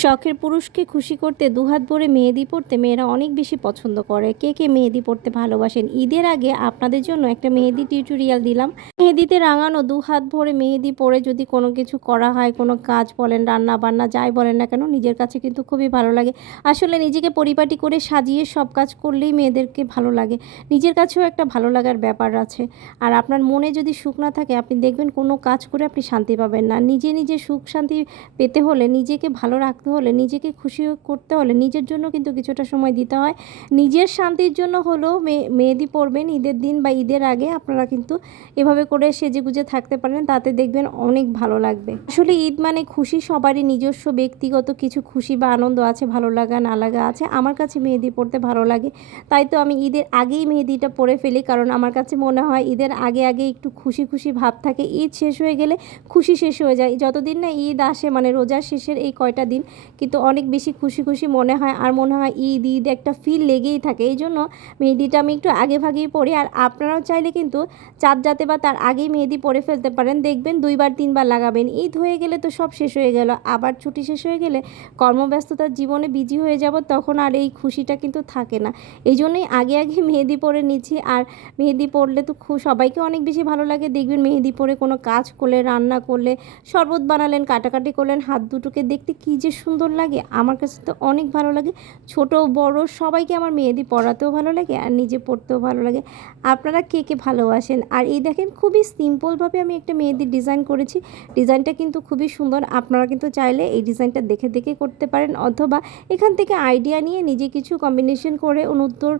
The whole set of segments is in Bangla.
শখের পুরুষকে খুশি করতে দুহাত ভরে মেহেদি পড়তে মেয়েরা অনেক বেশি পছন্দ করে। কে কে মেহেদি পড়তে ভালোবাসেন? ঈদের আগে আপনাদের জন্য একটা মেহেদি টিউটোরিয়াল দিলাম। মেহেদিতে রাঙানো দু হাত ভরে মেহেদি পরে যদি কোনো কিছু করা হয়, কোনো কাজ বলেন রান্না বান্না যাই বলেন না কেন, নিজের কাছে কিন্তু খুবই ভালো লাগে। আসলে নিজেকে পরিপাটি করে সাজিয়ে সব কাজ করলেই মেয়েদেরকে ভালো লাগে। নিজের কাছেও একটা ভালো লাগার ব্যাপার আছে। আর আপনার মনে যদি সুখ না থাকে, আপনি দেখবেন কোনো কাজ করে আপনি শান্তি পাবেন না। নিজে নিজে সুখ শান্তি পেতে হলে নিজেকে ভালো রাখতে হলে, নিজেকে খুশি করতে হলে, নিজের জন্য কিন্তু কিছুটা সময় দিতে হয়। নিজের শান্তির জন্য হলেও মেহেদি পরবেন ঈদের দিন বা ঈদের আগে। আপনারা কিন্তু এভাবে করে সেজে গুজে থাকতে পারেন, তাতে দেখবেন অনেক ভালো লাগবে। আসলে ঈদ মানে খুশি সবারই নিজস্ব, ব্যক্তিগত কিছু খুশি বা আনন্দ আছে, ভালো লাগা, না লাগা আছে। আমার কাছে মেহেদি পড়তে ভালো লাগে। তাই তো আমি ঈদের আগেই মেহেদিটা পরে ফেলি, কারণ আমার কাছে মনে হয় ঈদের আগে আগে একটু খুশি খুশি ভাব থাকে। ঈদ শেষ হয়ে গেলে খুশি শেষ হয়ে যায়। যতদিন না ঈদ আসে মানে রোজার শেষের এই কয়টা দিন কিন্তু অনেক বেশি খুশি খুশি মনে হয় আর মনে হয় ঈদ ঈদ একটা ফিল লেগেই থাকে। এই জন্য মেহেদিটা আমি একটু আগে ভাগেই পড়ি আর আপনারাও চাইলে কিন্তু চাঁদ যাতে বা তার আগেই মেহেদি পরে ফেলতে পারেন। দেখবেন দুইবার, তিনবার লাগাবেন। ঈদ হয়ে গেলে তো সব শেষ হয়ে গেল। আবার ছুটি শেষ হয়ে গেলে কর্মব্যস্ততার জীবনে বিজি হয়ে যাব, তখন আর এই খুশিটা কিন্তু থাকে না। এই জন্যই আগে আগে মেহেদি পরে নিচ্ছি। আর মেহেদি পরলে তো খুব সবাইকে অনেক বেশি ভালো লাগে। দেখবেন মেহেদি পরে কোনো কাজ করলে, রান্না করলে, শরবত বানালেন, কাটাকাটি করলেন, হাত দুটোকে দেখতে কী যে সুন্দর লাগে, আমার কাছে তো অনেক ভালো লাগে। ছোট, বড়, সবাইকে আমার মেহেদি পরাতেও ভালো লাগে আর নিজে পড়তেও ভালো লাগে। আপনারা কে কে ভালোবাসেন? আর এই দেখেন, খুবই সিম্পলভাবে আমি একটা মেহেদির ডিজাইন করেছি। ডিজাইনটা কিন্তু খুবই সুন্দর। আপনারা কিন্তু চাইলে এই ডিজাইনটা দেখে দেখে করতে পারেন অথবা এখান থেকে আইডিয়া নিয়ে নিজে কিছু কম্বিনেশন করে অনুত্তর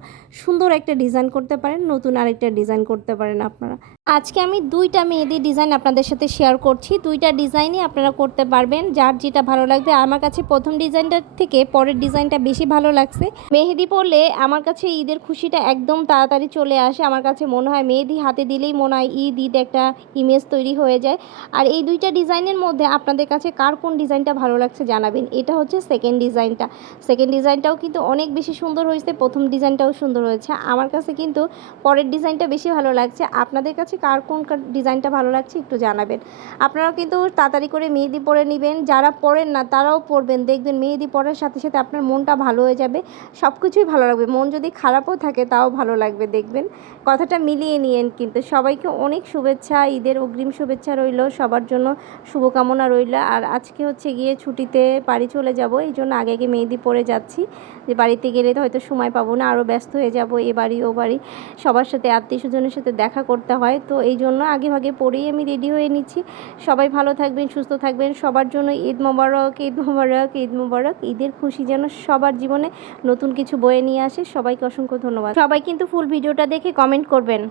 সুন্দর একটা ডিজাইন করতে পারেন, নতুন আরেকটা ডিজাইন করতে পারেন আপনারা। আজকে আমি দুইটা মেহেদি ডিজাইন আপনাদের সাথে শেয়ার করছি। দুইটা ডিজাইনই আপনারা করতে পারবেন। যার যেটা ভালো লাগবে আমার কাছে প্রথম ডিজাইনটার থেকে পরের ডিজাইনটা বেশি ভালো লাগছে। মেহেদি পরলে আমার কাছে ঈদের খুশিটা একদম তাড়াতাড়ি চলে আসে। আমার কাছে মনে হয় মেহেদি হাতে দিলেই মনে হয় ঈদ ঈদ একটা ইমেজ তৈরি হয়ে যায়। আর এই দুইটা ডিজাইনের মধ্যে আপনাদের কাছে কার কোন ডিজাইনটা ভালো লাগছে জানাবেন। এটা হচ্ছে সেকেন্ড ডিজাইনটা সেকেন্ড ডিজাইনটাও কিন্তু অনেক বেশি সুন্দর হয়েছে। প্রথম ডিজাইনটাও সুন্দর হয়েছে। আমার কাছে কিন্তু পরের ডিজাইনটা বেশি ভালো লাগছে। আপনাদের কাছে কার কোন ডিজাইনটা ভালো লাগছে একটু জানাবেন। আপনারাও কিন্তু তাড়াতাড়ি করে মেহেদি পরে নেবেন। যারা পরেন না, তারাও পরবেন দেখবেন মেহেদি পরার সাথে সাথে আপনার মনটা ভালো হয়ে যাবে সব কিছুই ভালো লাগবে। মন যদি খারাপও থাকে তাও ভালো লাগবে, দেখবেন। কথাটা মিলিয়ে নিয়েন কিন্তু। সবাইকে অনেক শুভেচ্ছা, ঈদের অগ্রিম শুভেচ্ছা রইল, সবার জন্য শুভকামনা রইল। আর আজকে হচ্ছে গিয়ে ছুটিতে বাড়ি চলে যাব, এই জন্য আগে আগে মেহেদি পরে যাচ্ছি। যে বাড়িতে গেলে তো হয়তো সময় পাবো না আরও ব্যস্ত হয়ে যাব এ বাড়ি, ও বাড়ি। সবার সাথে, আত্মীয় স্বজনের সাথে দেখা করতে হয়। তো এই জন্য আগে ভাগে পরেই আমি রেডি হয়ে নিচ্ছি। সবাই ভালো থাকবেন, সুস্থ থাকবেন। সবার জন্য ঈদ মোবারক, ঈদ মোবারক, ঈদ মোবারক, ঈদের খুশি যেন সবার জীবনে নতুন কিছু বয়ে নিয়ে আসে। সবাইকে অসংখ্য ধন্যবাদ। সবাই কিন্তু ফুল ভিডিওটা দেখে কমেন্ট করবেন।